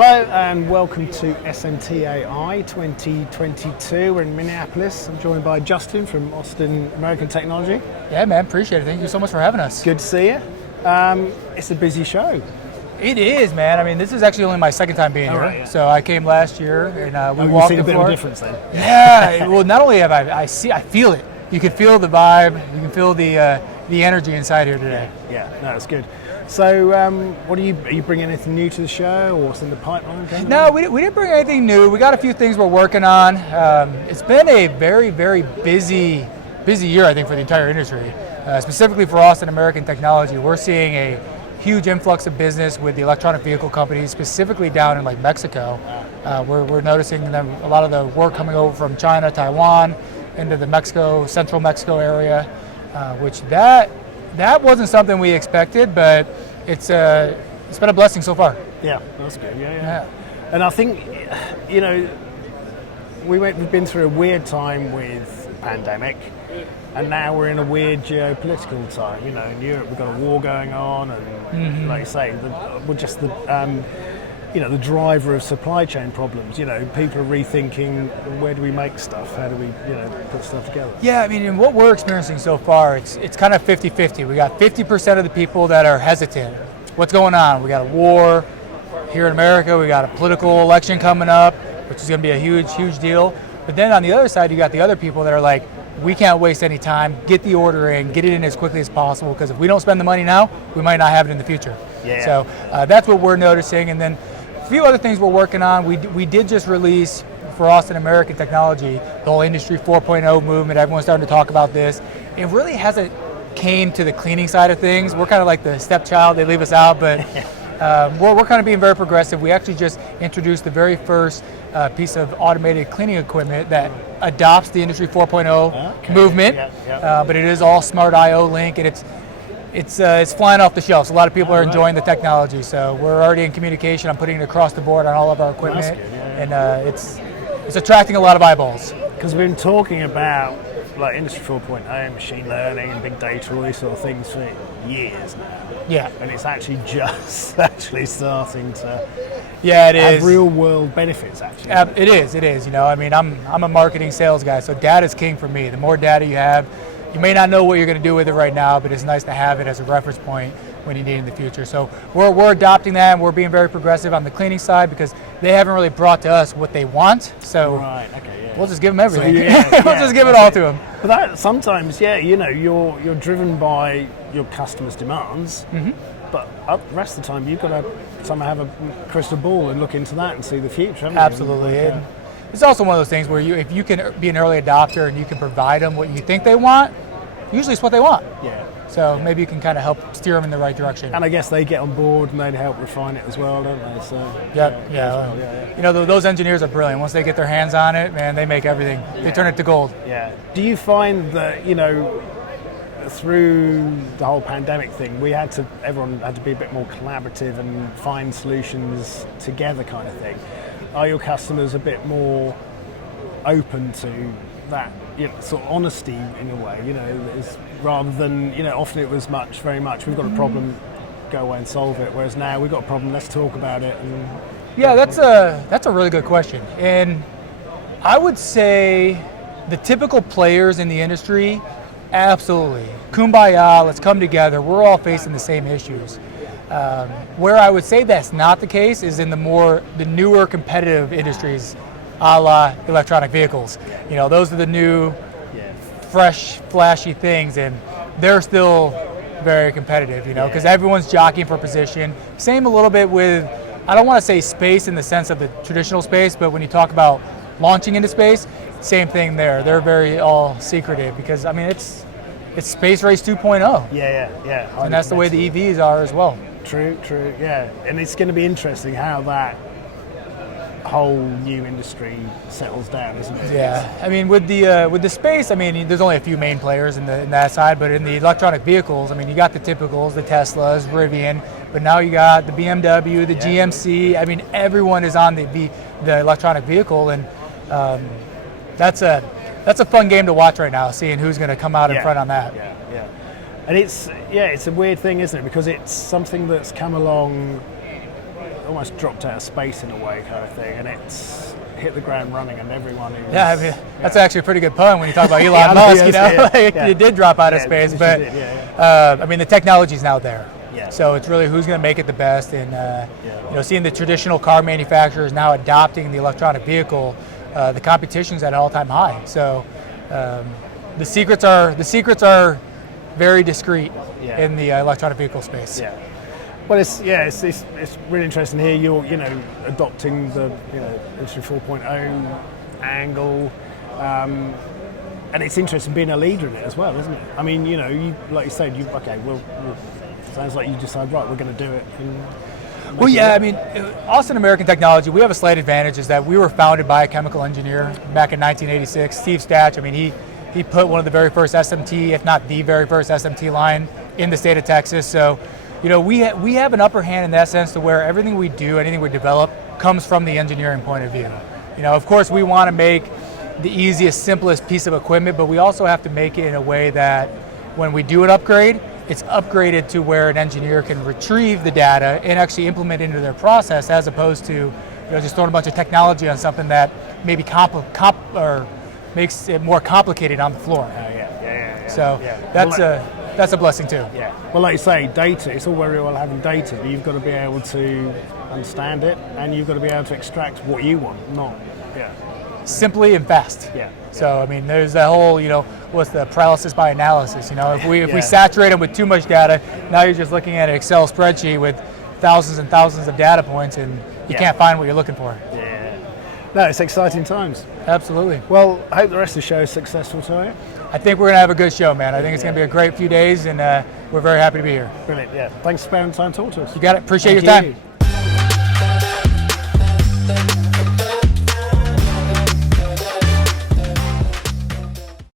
Hello and welcome to SMTA 2022. We're in Minneapolis. I'm joined by Justin from Austin American Technology. Yeah, man, appreciate it. Thank you so much for having us. Good to see you. It's a busy show. It is, man. I mean, this is actually only my second time being here. Right, yeah. So I came last year and we You've walked seen the a bit floor. of a difference then. Yeah. Well, not only have I feel it. You can feel the vibe. You can feel the energy inside here today. Yeah, no, it's good. So, are you bringing anything new to the show, or what's in the pipeline? No, we didn't bring anything new. We got a few things we're working on. It's been a very, very busy year, I think, for the entire industry. Specifically for Austin American Technology, we're seeing a huge influx of business with the electronic vehicle companies, specifically down in like Mexico. We're noticing them, a lot of the work coming over from China, Taiwan, into the central Mexico area, which that wasn't something we expected, but it's been a blessing so far. Yeah, that's good. Yeah. And I think, we've been through a weird time with pandemic, and now we're in a weird geopolitical time. In Europe we've got a war going on, and like you say, the driver of supply chain problems. People are rethinking, where do we make stuff? How do we, put stuff together? Yeah, I mean, in what we're experiencing so far, it's kind of 50-50. We got 50% of the people that are hesitant. What's going on? We got a war here in America. We got a political election coming up, which is going to be a huge deal. But then on the other side, you got the other people that are like, we can't waste any time. Get the order in, get it in as quickly as possible, because if we don't spend the money now, we might not have it in the future. Yeah. So that's what we're noticing. And then a few other things we're working on. We did just release for Austin American Technology the whole Industry 4.0 movement. Everyone's starting to talk about this. It really hasn't came to the cleaning side of things. We're kind of like the stepchild. They leave us out, but we're kind of being very progressive. We actually just introduced the very first piece of automated cleaning equipment that adopts the Industry 4.0 movement, but it is all Smart I/O link, and it's flying off the shelves. A lot of people are enjoying the technology, so we're already in communication. I'm putting it across the board on all of our equipment, and it's attracting a lot of eyeballs. Because we've been talking about like Industry 4.0, machine learning, and big data, all these sort of things for years now. Yeah, and it's actually just starting to have real world benefits. Actually, it is. I mean, I'm a marketing sales guy, so data is king for me. The more data you have, you may not know what you're going to do with it right now, but it's nice to have it as a reference point when you need it in the future. So we're adopting that, and we're being very progressive on the cleaning side, because they haven't really brought to us what they want. So we'll just give them everything. So, we'll just give it all to them. But that sometimes, you're driven by your customers' demands. But the rest of the time, you've got to somehow have a crystal ball and look into that and see the future. Absolutely. It's also one of those things where if you can be an early adopter and you can provide them what you think they want, usually it's what they want. Yeah. So maybe you can kind of help steer them in the right direction. And I guess they get on board and they help refine it as well, don't they? So those engineers are brilliant. Once they get their hands on it, man, they make everything. They turn it to gold. Yeah. Do you find that through the whole pandemic thing, everyone had to be a bit more collaborative and find solutions together, kind of thing? Are your customers a bit more open to that, sort of honesty in a way, rather than, often it was very much, we've got a problem, go away and solve it, whereas now we've got a problem, let's talk about it. Yeah, that's a really good question. And I would say the typical players in the industry, absolutely. Kumbaya, let's come together, we're all facing the same issues. Where I would say that's not the case is in the newer competitive industries, a la electronic vehicles. Those are the new, fresh, flashy things, and they're still very competitive, because everyone's jockeying for position. Same a little bit with, I don't want to say space in the sense of the traditional space, but when you talk about launching into space, same thing there. They're very all secretive, because, I mean, it's space race 2.0. Yeah. And that's the way the EVs are as well. True, yeah. And it's going to be interesting how that whole new industry settles down, isn't it? Yeah, I mean, with the space, I mean, there's only a few main players in that side, but in the electronic vehicles, I mean, you got the typicals, the Teslas, Rivian, but now you got the BMW, the GMC. I mean, everyone is on the electronic vehicle, and that's a fun game to watch right now, seeing who's going to come out in front on that. Yeah. And it's a weird thing, isn't it? Because it's something that's come along almost dropped out of space in a way, kind of thing, and it's hit the ground running, and everyone is. Yeah, I mean, that's actually a pretty good pun when you talk about Elon Yeah, Musk. You yes, know, yeah, yeah. it did drop out of Yeah, space, it but did, yeah. I mean, the technology's now there. Yeah. So it's really who's going to make it the best, and you know, seeing the traditional car manufacturers now adopting the electronic vehicle, the competition's at an all-time high. So the secrets are very discreet Yeah. in the electronic vehicle space. Yeah. Well, it's really interesting here. You're adopting the Industry 4.0 angle, and it's interesting being a leader in it as well, isn't it? I mean, you like you said, sounds like you decide, right, we're going to do it. Well, yeah, I mean, Austin American Technology, we have a slight advantage is that we were founded by a chemical engineer back in 1986, Steve Statch. I mean, he put one of the very first SMT, if not the very first SMT line in the state of Texas. So, we have an upper hand in that sense to where everything we do, anything we develop, comes from the engineering point of view. Of course, we want to make the easiest, simplest piece of equipment, but we also have to make it in a way that when we do an upgrade, it's upgraded to where an engineer can retrieve the data and actually implement it into their process, as opposed to just throwing a bunch of technology on something that maybe makes it more complicated on the floor. So that's a blessing too. Yeah. Well, like you say, data. It's all very well having data, but you've got to be able to understand it, and you've got to be able to extract what you want, not simply and fast. Yeah. So I mean, there's that whole what's the paralysis by analysis? If we saturate them with too much data, now you're just looking at an Excel spreadsheet with thousands and thousands of data points, and you can't find what you're looking for. Yeah. No, it's exciting times. Absolutely. Well, I hope the rest of the show is successful tonight. I think we're going to have a good show, man. I think it's going to be a great few days, and we're very happy to be here. Brilliant. Yeah. Thanks for spending time talking to us. You got it. Appreciate Thank your time. you.